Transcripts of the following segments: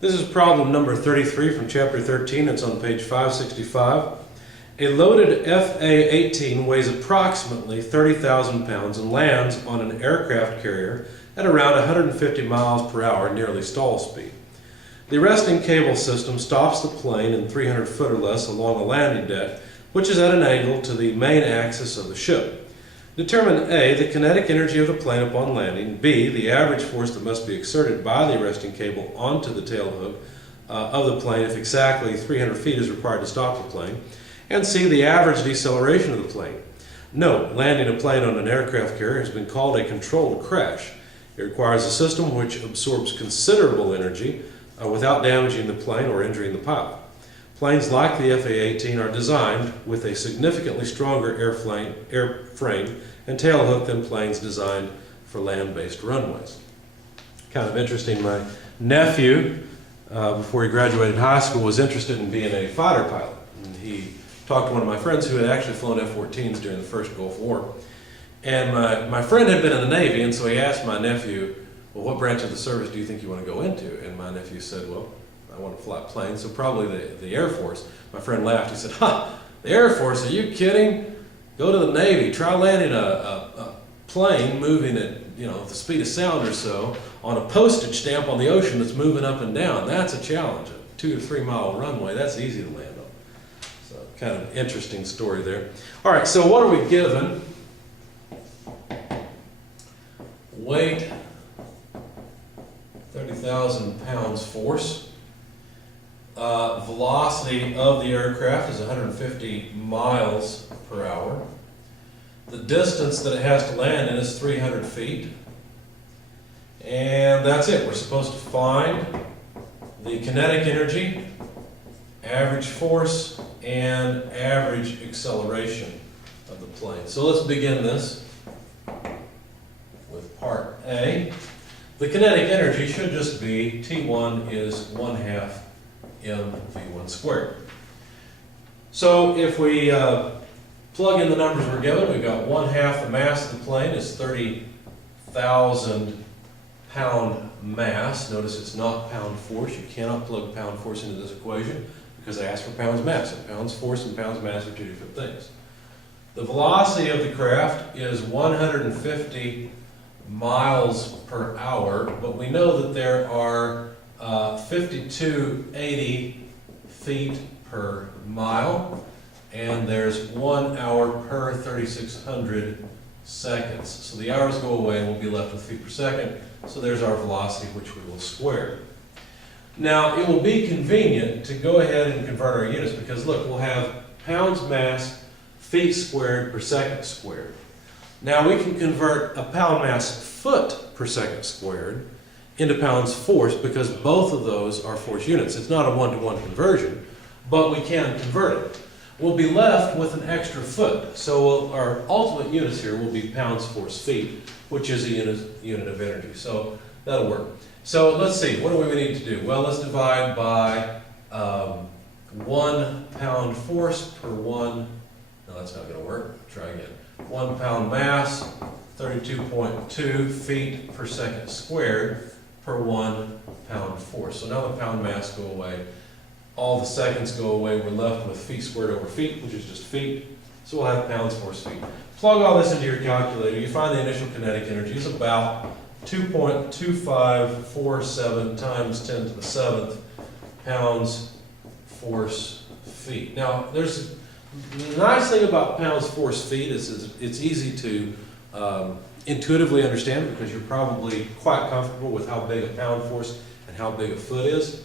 This is problem number 33 from chapter 13. It's on page 565. A loaded FA-18 weighs approximately 30,000 pounds and lands on an aircraft carrier at around 150 miles per hour, nearly stall speed. The arresting cable system stops the plane in 300 foot or less along a landing deck, which is at an angle to the main axis of the ship. Determine A, the kinetic energy of the plane upon landing, B, the average force that must be exerted by the arresting cable onto the tail hook of the plane if exactly 300 feet is required to stop the plane, and C, the average deceleration of the plane. Note, landing a plane on an aircraft carrier has been called a controlled crash. It requires a system which absorbs considerable energy without damaging the plane or injuring the pilot. Planes like the FA-18 are designed with a significantly stronger airframe and tail hook than planes designed for land-based runways. Kind of interesting, my nephew, before he graduated high school, was interested in being a fighter pilot. And he talked to one of my friends who had actually flown F-14s during the first Gulf War. And my friend had been in the Navy, and so he asked my nephew, well, what branch of the service do you think you want to go into? And my nephew said, well, I want to fly planes, so probably the Air Force. My friend laughed. He said, ha, the Air Force, are you kidding? Go to the Navy. Try landing a plane moving at the speed of sound or so on a postage stamp on the ocean that's moving up and down. That's a challenge. A 2 to 3 mile runway, that's easy to land on. So kind of an interesting story there. All right, so what are we given? Weight, 30,000 pounds force. Velocity of the aircraft is 150 miles per hour. The distance that it has to land in is 300 feet. And that's it. We're supposed to find the kinetic energy, average force, and average acceleration of the plane. So let's begin this with part A. The kinetic energy should just be T1 is 1/2 mv1 squared. So if we plug in the numbers we're given, we've got 1/2 the mass of the plane is 30,000 pound mass. Notice it's not pound force. You cannot plug pound force into this equation because I asked for pounds mass. And pounds force and pounds mass are two different things. The velocity of the craft is 150 miles per hour, but we know that there are 5280 feet per mile, and there's 1 hour per 3600 seconds. So the hours go away and we'll be left with feet per second. So there's our velocity, which we will square. Now, it will be convenient to go ahead and convert our units because look, we'll have pounds mass, feet squared per second squared. Now we can convert a pound mass foot per second squared into pounds force because both of those are force units. It's not a one-to-one conversion, but we can convert it. We'll be left with an extra foot. So our ultimate units here will be pounds force feet, which is a unit of energy. So that'll work. So let's see, what do we need to do? Well, let's divide by 1 pound force per 1, no, that's not gonna work, try again. 1 pound mass, 32.2 feet per second squared per 1 pound force. So now the pound mass go away, all the seconds go away, we're left with feet squared over feet, which is just feet. So we'll have pounds force feet. Plug all this into your calculator, you find the initial kinetic energy is about 2.2547 times 10 to the 7th pounds force feet. Now, there's the nice thing about pounds force feet is it's easy to intuitively understand because you're probably quite comfortable with how big a pound force and how big a foot is.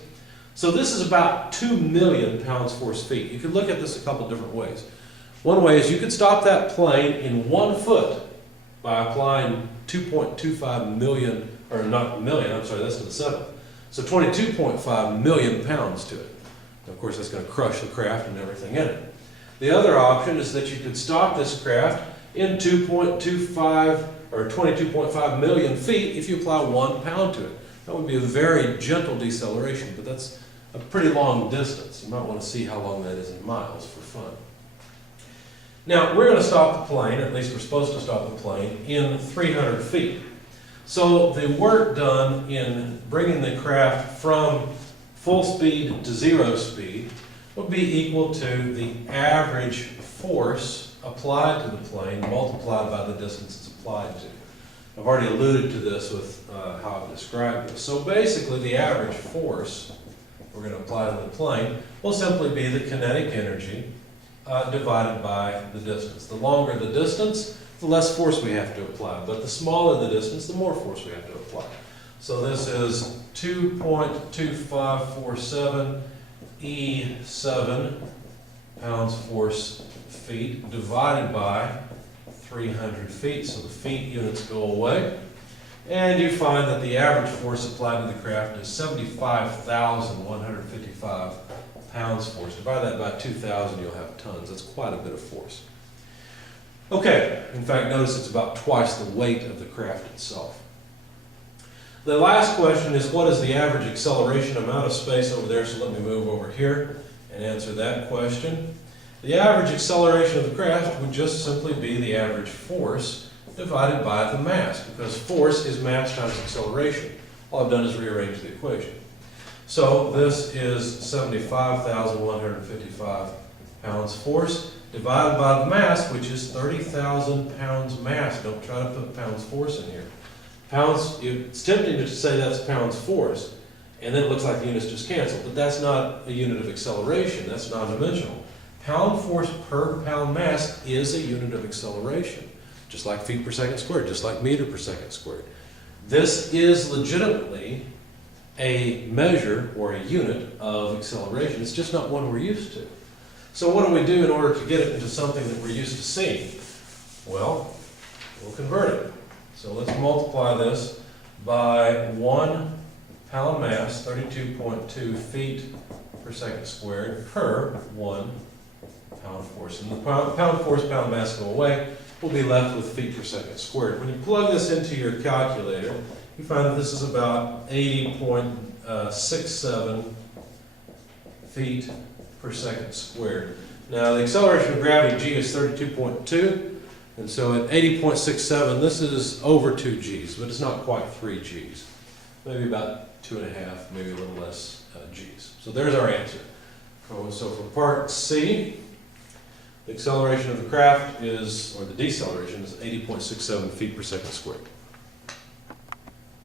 So this is about 2 million pounds force feet. You could look at this a couple different ways. One way is you could stop that plane in 1 foot by applying 2.25 million, or not million, I'm sorry, that's to the 7th. So 22.5 million pounds to it. And of course, that's going to crush the craft and everything in it. The other option is that you could stop this craft in 2.25 or 22.5 million feet if you apply 1 pound to it. That would be a very gentle deceleration, but that's a pretty long distance. You might want to see how long that is in miles for fun. Now, we're going to stop the plane, at least we're supposed to stop the plane, in 300 feet. So the work done in bringing the craft from full speed to zero speed would be equal to the average force applied to the plane multiplied by the distance it's applied to. I've already alluded to this with how I've described this. So basically the average force we're going to apply to the plane will simply be the kinetic energy divided by the distance. The longer the distance, the less force we have to apply. But the smaller the distance, the more force we have to apply. So this is 2.2547 E7 pounds force feet divided by 300 feet. So the feet units go away. And you find that the average force applied to the craft is 75,155 pounds force. Divide that by 2,000, you'll have tons. That's quite a bit of force. Okay, in fact, notice it's about twice the weight of the craft itself. The last question is, what is the average acceleration? I'm out of space over there, so let me move over here and answer that question. The average acceleration of the craft would just simply be the average force divided by the mass, because force is mass times acceleration. All I've done is rearrange the equation. So this is 75,155 pounds force divided by the mass, which is 30,000 pounds mass. Don't try to put pounds force in here. Pounds, it's tempting to say that's pounds force, and then it looks like the units just cancel, but that's not a unit of acceleration, that's non-dimensional. Pound force per pound mass is a unit of acceleration, just like feet per second squared, just like meter per second squared. This is legitimately a measure or a unit of acceleration. It's just not one we're used to. So what do we do in order to get it into something that we're used to seeing? Well, we'll convert it. So let's multiply this by 1 pound mass, 32.2 feet per second squared per 1 pound force. And the pound force, pound mass go away. We'll be left with feet per second squared. When you plug this into your calculator, you find that this is about 80.67 feet per second squared. Now the acceleration of gravity, g, is 32.2, and so at 80.67, this is over 2 g's, but it's not quite 3 g's. Maybe about 2.5, maybe a little less g's. So there's our answer. So for part C, the acceleration of the craft is, or the deceleration is 80.67 feet per second squared.